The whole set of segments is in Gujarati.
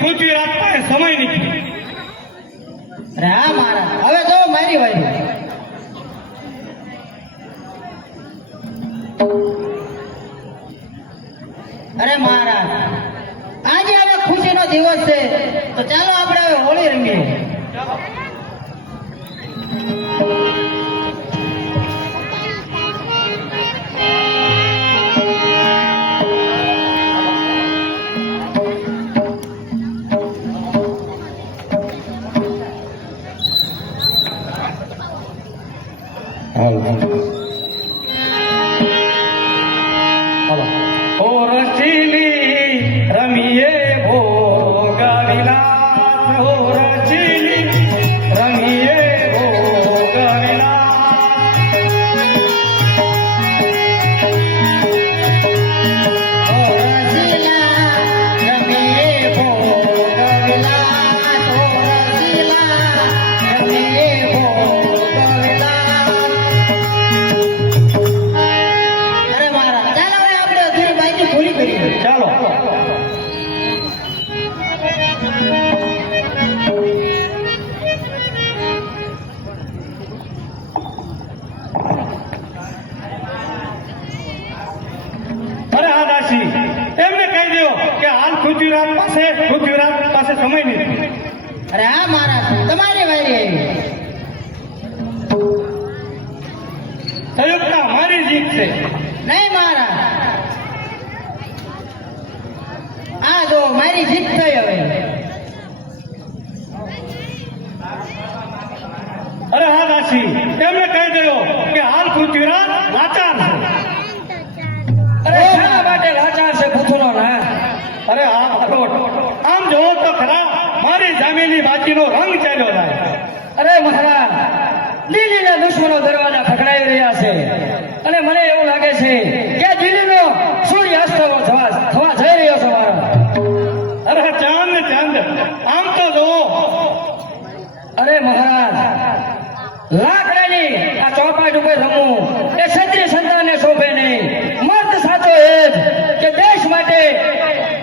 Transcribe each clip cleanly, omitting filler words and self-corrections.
પૃથ્વીરાજ પાસે સમય નથી. અરે હા મારા, હવે જો મારી વારી. અરે મહારાજ, આજે હવે ખુશીનો દિવસ છે, તો ચાલો આપણે હવે હોળી રમીએ. પૃથ્વીરાજ પાસે સમય નથી. અરે હા મહારાજ, તમારી વારી આવી. સંયુક્તા મારી જીત છે. નહીં મહારાજ, આ જો મારી જીત થઈ હવે. અરે હા દાસી, એમને કહી દો કે હાલ પૃથ્વીરાજ લાચાર છે. અરે શા માટે લાચાર છે પૂછનો ના? અરે હા ભરોટ, આમ જોવો તો ખરા, મારી જામેલી બાજીનો રંગ ચાલ્યો જાય. અરે મહારાજ, દિલ્હીના દુશ્મનો દરવાજા ખખડાઈ રહ્યા છે અને મને એવું લાગે છે કે દિલ્હીનો સૂર્યાસ્ત થવા જઈ રહ્યો છે મારો. અરે ચાંદ ચાંદ, આમ તો જોવો. અરે મહારાજ, લાકડાની આ ચોપાટ ઉપર રમવું એ ક્ષત્રિય સંતાનને શોભે નહીં. મર્દ સાચો એ જ કે દેશ માટે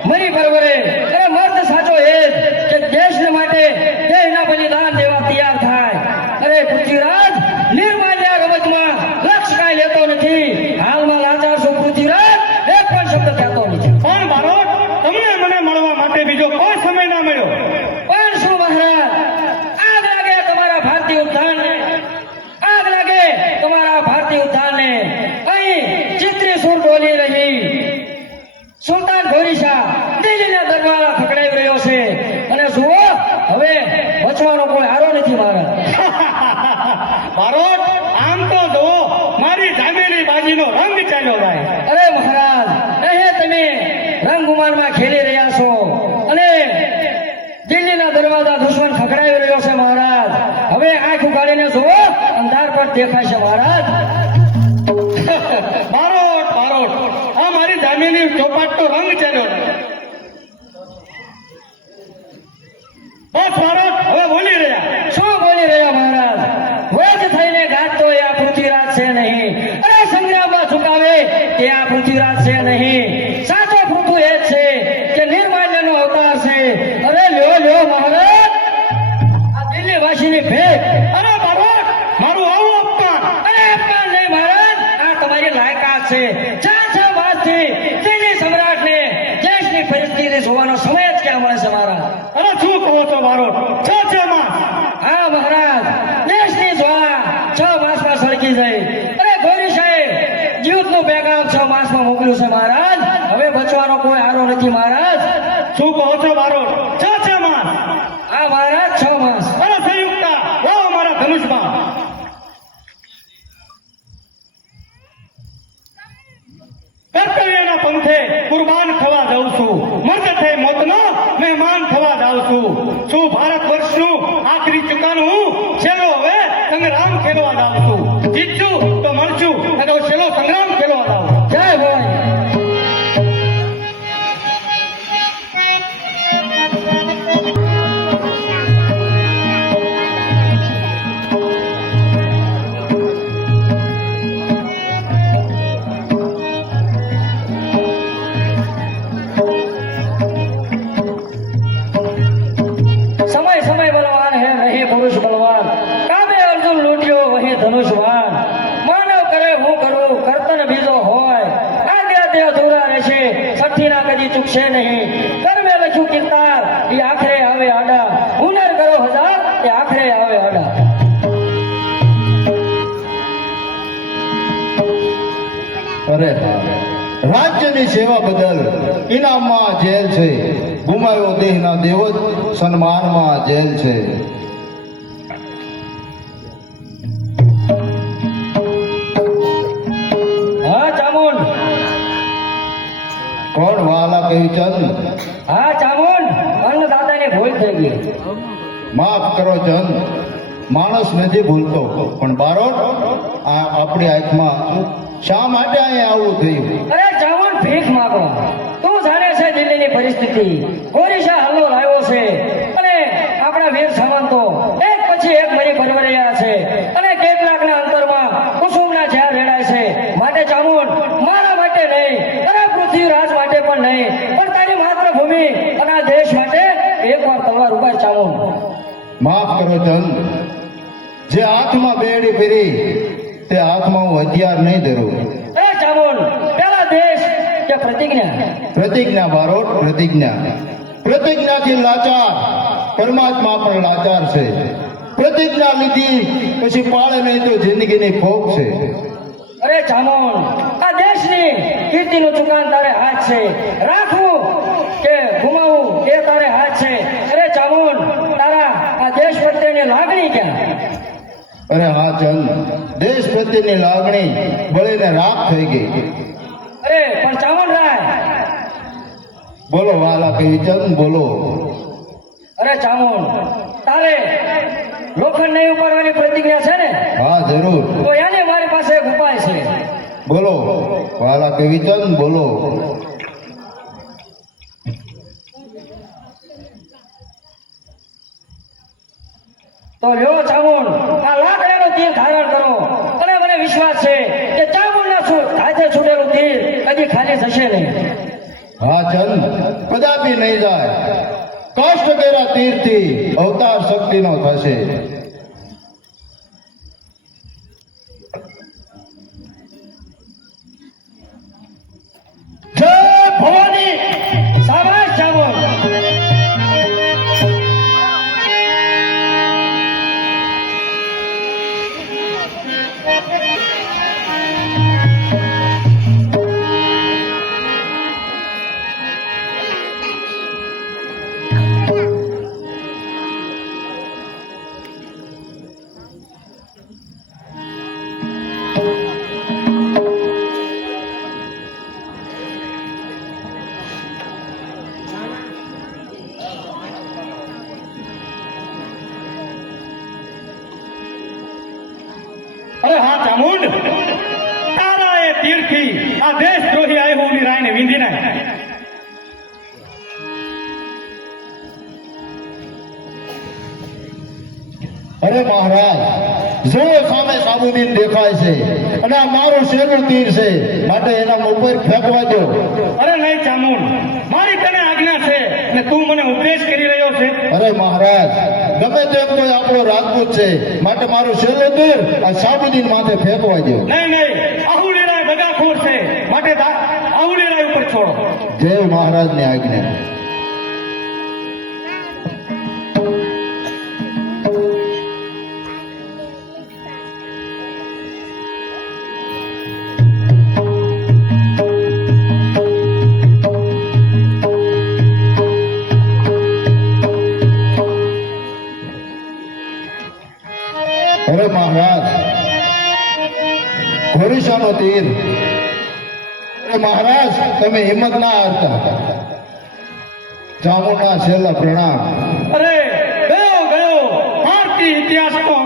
મરી પરવરે. અરે મર્દ સાચો એ જ કે દેશને માટે દેહના બલિદાન દેવા તૈયાર થાય. અરે પૃથ્વીરાજ, નિર્માલ્ય રમતમાં લક્ષ કાંઈ લેતો નથી. હાલમાં લાચાર છું પૃથ્વીરાજ, એક પણ શબ્દ કહેતો નથી. પણ બારોટ, તમને મને મળવા માટે બીજો કોઈ સમય ના મળ્યો. પણ શું મહારાજ, આગ લાગે તમારા ભારતીય ઉદ્યાનને, આગ લાગે તમારા ભારતીય ઉદ્યાનને. અહીં ચિત્રી સુર ડોલી રહી, સુલતાન ઘોરીશા દિલ્હીના દરવાજા ખકડાઈ રહ્યો છે અને જુઓ, હવે બચવાનો કોઈ હારો નથી મહારાજ. બારોટ, આમ તો જોવો, મારી જામેલી બાજીનો રંગ ચાલ્યો જાય. અરે મહારાજ, અહીં તમે રંગગુમાનમાં ખેલી રહ્યા છો અને દિલ્હીના દરવાજા દુશ્મન ખકડાઈ રહ્યો છે મહારાજ. હવે આંખ ઉગાડીને જુઓ, અંધાર પર દેખાય છે મહારાજ. બારોટ બારોટ, આ મારી જામેલી ચોપાટનો રંગ ચાલ્યો જાય. બસ બારોટ, હવે બોલી રહ્યા. શું બોલી રહ્યા મહારાજ? વધ થઈને ગાતો એ આ પૃથ્વીરાજ છે નહીં. અરે સંગ્રામમાં ઝુકાવે એ આ પૃથ્વીરાજ છે નહીં. સાચો પૃથુ એ જ છે કે નિર્માલ્યનો અવતાર છે. અરે લ્યો લ્યો મહારાજ, આ દિલ્હી વાસીની ભેટ. અરે બારોટ, મારું આવું અપમાન. અરે અપમાન નહીં મહારાજ, આ તમારી લાયકાત છે. 4-6 માસથી દિલ્હી સમ્રાટને દેશની પરિસ્થિતિ જોવાનો સમય જ ક્યાં મળે છે મહારાજ? અરે શું કહો છો બારોટ? 6 માસ? હા મહારાજ, દેશની જ્વાળા 6 માસમાં સળગી જાય. અરે ગોરી સાહેબ, જીવતનું પેગામ 6 માસમાં મોકલ્યું છે મહારાજ. હવે બચવાનો કોઈ હારો નથી મહારાજ. શું કહો છો બારોટ? 6 માસ? હા મહારાજ, 6 માસ. અરે સંયુક્તા, લાવો મારા ધનુષમાં. કર્તવ્યના પંથે કુરબાન થવા જાઉં છું. મર્દ થઈ મોતનો મહેમાન થવા જાઉં છું. શું ભારત વર્ષનું આખરી ચુકાનું હું છેલ્લો હવે સંગ્રામ ખેલવા જાઉં છું. જીતશું તો મળશું, અને છેલ્લો સંગ્રામ ખેલવા જાઉં. જય ભવાની. ચૂકશે નહીં. કર્મે લખ્યું કીર્તાર એ આખરે આવે આડા. હુનર કરો હજાર એ આખરે આવે આડા. અરે રાજ્યની સેવા બદલ ઇનામમાં જેલ છે, ગુમાવ્યો દેહના દેવત સન્માનમાં જેલ છે. હા ચામુંડ. કોણ વાલા કહી ચંદ? હા ચામુંડ, અન્નદાતાની ભૂલ થઈ ગઈ. માફ કરો ચંદ, માણસ નથી ભૂલતો, પણ બારોટ આ આપણી આંખમાં શા માટે અહીંયા આવું થયું? અરે ચામુંડ, ભીખ માંગવા. તું જાણે છે દિલ્હીની પરિસ્થિતિ. ઓરિસ્સા હલ્લો લાવ્યો છે અને આપણા વીર સામંતો એક પછી એક મરી પરવરી રહ્યા છે અને કેટલાકના અંતરમાં કુસુમના ઝાડ રેડાય છે. માટે ચામુંડ, મારા માટે નહીં, તારા પૃથ્વીરાજ માટે પણ નહીં, પણ તારી માતૃભૂમિ અને આ દેશ માટે એકવાર તલવાર ઉગાડ ચામુંડ. માફ કરો ચંદ, જે હાથમાં બેડી ફેરી તે હાથમાં હું હથિયાર નહીં ધરું. અરે ચામુંડ, પેલા દેશ કે પ્રતિજ્ઞા? પ્રતિજ્ઞા બારોટ, પ્રતિજ્ઞા. પ્રતિજ્ઞાથી લાચાર, પરમાત્મા પણ લાચાર છે. પ્રતિજ્ઞા લીધી પછી પાળે નહીં તો જિંદગીની ખોખ છે. અરે ચામુંડ, આ દેશની કીર્તિનું ચુકાન તારે હાથ છે. રાખવું કે ગુમાવવું એ તારે હાથ છે. અરે ચામુંડ, તારા આ દેશ પ્રત્યેની લાગણી ક્યાં? અરે હા ચંદ, દેશ પ્રત્યેની લાગણી બળીને રાખ થઈ ગઈ. અરે પણ ચામુંડ રાય. બોલો વાલા કહી ચંદ, બોલો. અરે ચામુંડ, તારે લોખંડ નહીં ઉપાડવાની પ્રતિજ્ઞા છે ને? હા જરૂર. તો એને મારી પાસે એક ઉપાય છે. બોલો વાલા કવિ ચંદ, બોલો. તો લ્યો ચામુંડ, આ લાકડાનું તીર ધારણ કરો અને મને વિશ્વાસ છે કે ચામુંડના હાથે છૂટેલું તીર કદી ખાલી થશે નહીં. હા ચંદ, કદાપી નહીં જાય. કષ્ટ કર્યા તીરથી અવતાર શક્તિનો થશે. જય ભવાની. શાબાશ ચામુંડ. અરે હા ચામુંડ, તારા એ તીરથી આ દેશ દ્રોહી આયુની રાયને વીંધી નાખ. અરે મહારાજ, જો સામે સાબુદીન દેખાય છે અને આ મારું શેરનું તીર છે, માટે એના ઉપર ફેંકવા દો. અરે નહીં ચામુંડ, મારી તને આજ્ઞા છે ને તું મને ઉપદેશ કરી રહ્યો છે. અરે મહારાજ, ગમે તેમ તો આપણો રાજપૂત છે, માટે મારું શેરનું તીર આ સાબુદીન માથે ફેંકવા દો. નહીં નહીં, આહુલી રાય દગાખોર છે, માટે આહુલી રાય ઉપર છોડો. જય મહારાજની આજ્ઞા. અરે મહારાજ, ઓરિસ્સાનો તીર. અરે મહારાજ, તમે હિંમત ના હારતા. ચામુંડના છેલ્લા પ્રણામ. અરે ગયો ગયો ભારતીય ઇતિહાસનો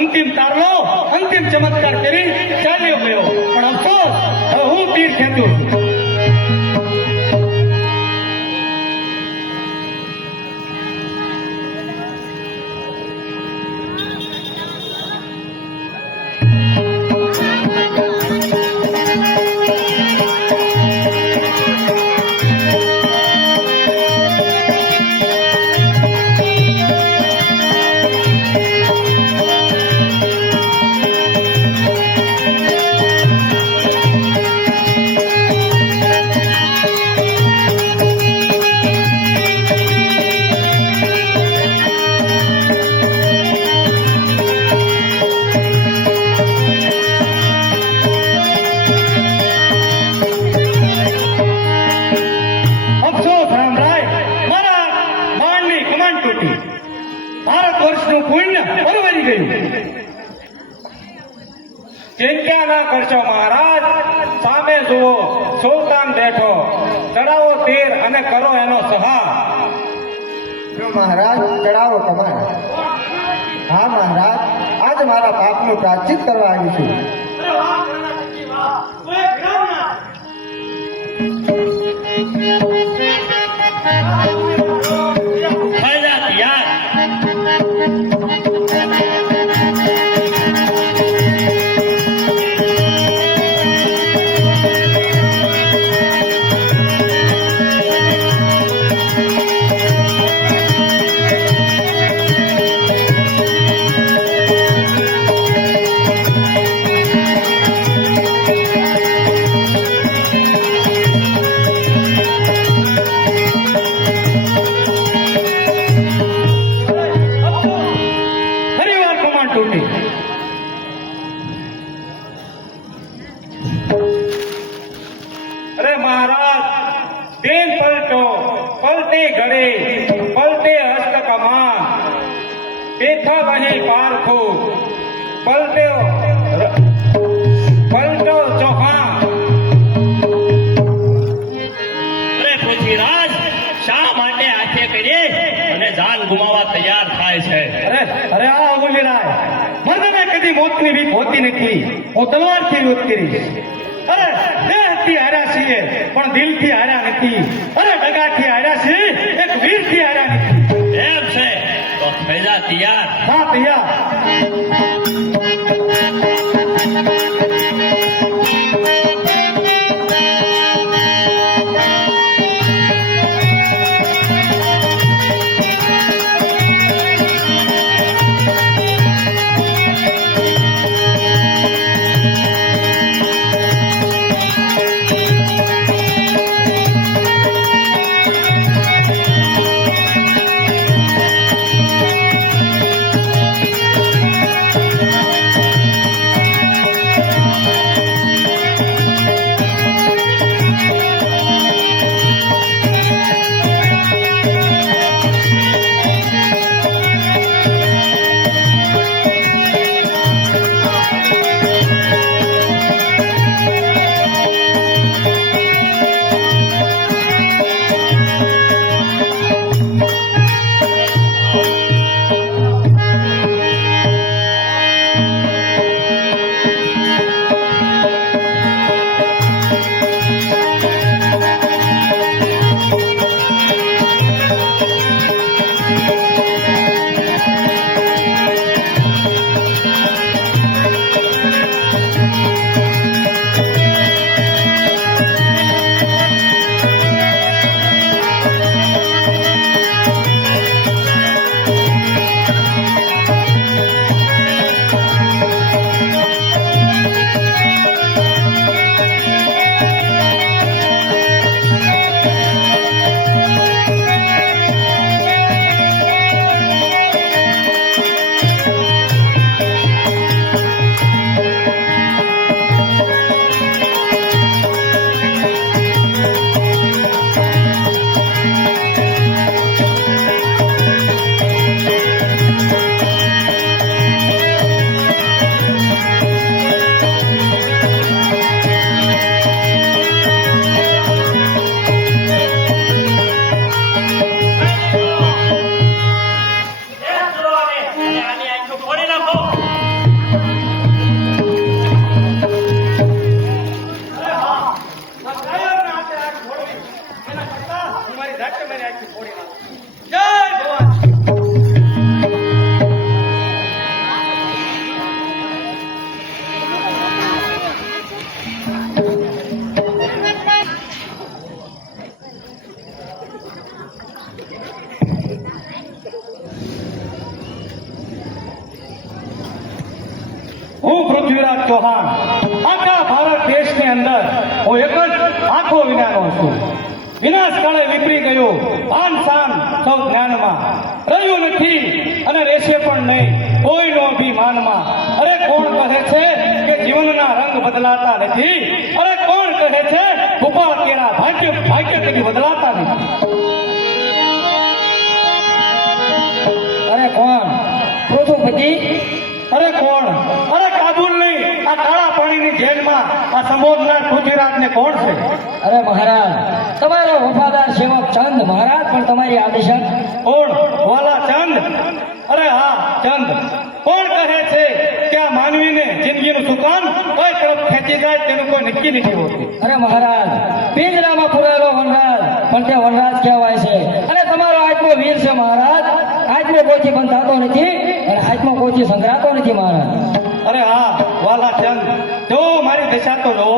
અંતિમ તારલો, અંતિમ ચમત્કાર કરી ચાલ્યો ગયો. પણ અફસોસ, હવે હું તીર ખેંચું છું. પુણ્ય પરવરી ગયું. ચિંતા ના કરશો મહારાજ, સામે જુઓ સુલતાન બેઠો, ચડાવો તીર અને કરો એનો સહાર. જો મહારાજ ચડાવો તમારે. હા મહારાજ, આજ મારા પાપનું પ્રાયશ્ચિત કરવા આવી છું. થઈ જા તૈયાર. ફરીવાર કમાન તૂટી. અરે મહારાજ, દિન પલટો, પલટી ઘડી, પલટી હસ્ત કમાન, તીખા વહી પારખું, પલટ્યો પલટો ચોખા. અરે પૃથ્વીરાજ, શા માટે આંખે કરી અને જાન ગુમાવવા તૈયાર થાય છે? અરે આ અમૂલ્યરાય, મર્દને કદી મોતની બીક હોતી નથી. હું તલવારથી યુદ્ધ કરીશ. અરે દેહથી હાર્યા છીએ પણ દિલથી હાર્યા નથી. અરે ડગાથી હાર્યા છીએ, એક વીરથી હાર્યા નથી. એમ છે તો થઈ જા તૈયાર. હા તૈયાર. હું પૃથ્વીરાજ ચૌહાણ આખા ભારત દેશની અંદર હું એક જ આખો વિનાનો છું. વિનાશ કાળે વિપરી ગયો આન શાન સૌ જ્ઞાનમાં, રહ્યું નથી અને રહેશે પણ નહીં કોઈનો અભિમાનમાં. અરે કોણ કહે છે કે જીવનના રંગ બદલાતા નથી? અરે કોણ કહે છે ગોપાળ કેળા ભાગ્ય કદી બદલાતા નથી? અરે કોણ? નથી? અરે કોણ? અરે કાબુલ નહીં, આ કાળા પાણીની જેલમાં આ સંબોધનાર પૃથ્વીરાજને કોણ છે? અરે મહારાજ, તમારો વફાદાર સેવક ચંદ મહારાજ પણ તમારી આદેશન. કોણ? વાલા ચંદ? અરે હા ચંદ. કોણ કહે છે કે આ માનવીને જિંદગીનું સુકાન કઈ તરફ ખેંચી જાય તેનું કોઈ નક્કી નથી હોતું? અરે મહારાજ, પિંજરામાં પુરાયેલો વનરાજ પણ તે વનરાજ કહેવાય છે. અને તમારો આત્મો વીર છે મહારાજ. આત્મો કોઈથી બંધ થતો નથી અને આત્મો કોઈથી સંગ્રહાતો નથી મહારાજ. અરે હા વાલા ચંદ, જો મારી દશા તો લો.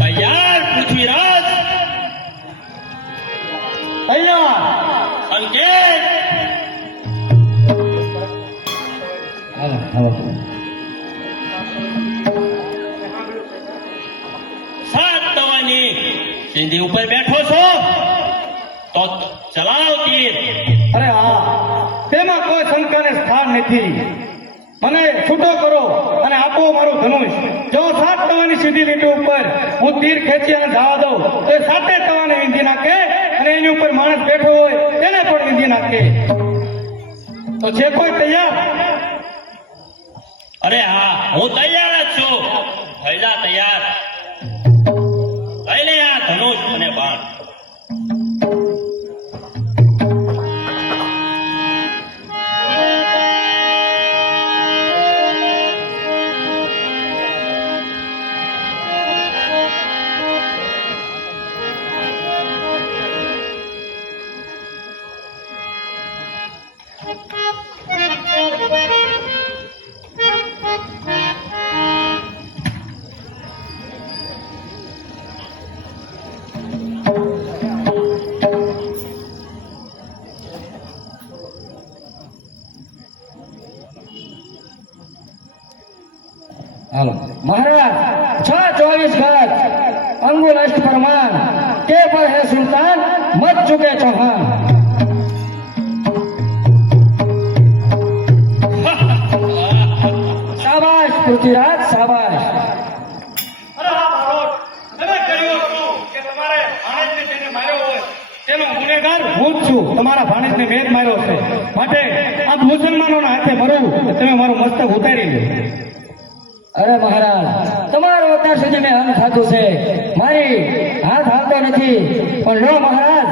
તૈયાર પૃથ્વીરાજ? તૈયાર. સંકેત. હાલો, હાલો. સાત તવાની સિંધી ઉપર બેઠો છો તો ચલાવ તીર. અરે હા, તેમાં કોઈ શંકાને સ્થાન નથી. મને છૂટો કરો અને આપો મારું ધનુષ. જો 7 તવાની સીધી લીટી ઉપર હું તીર ખેંચી અને જવા દઉં તો એ 7 તવાને વીંધી નાખે અને એની ઉપર માણસ બેઠો હોય તેને પણ વીંધી નાખે. તો છે કોઈ તૈયાર? અરે હા, હું તૈયાર જ છું. થઈ જા તૈયાર. લઈ લે આ ધનુષ અને બાણ. હાલો મહારાજ, 6:24 ગજ અંગુલ અષ્ટ પ્રમાણ તે પર હે સુલતાન મત ચુકે ચૌહાણ. શાબાશ પૃથ્વીરાજ, શાબાશ. અરે હા બારોટ, તમે કહ્યું હતું કે તમારે ભાણેજને જેને માર્યો હોય તેનો ગુનેગાર હું જ છું. તમારા ભાણેજને મેં જ માર્યો છે. માટે આ મુસલમાનોના હાથે મરવું તમે મારું મસ્તક ઉતારી લો. અરે મહારાજ, તમારો અત્યાર સુધી મેં અન્ન ખાધું છે, મારી હાથ હાલતો નથી. પણ લો મહારાજ,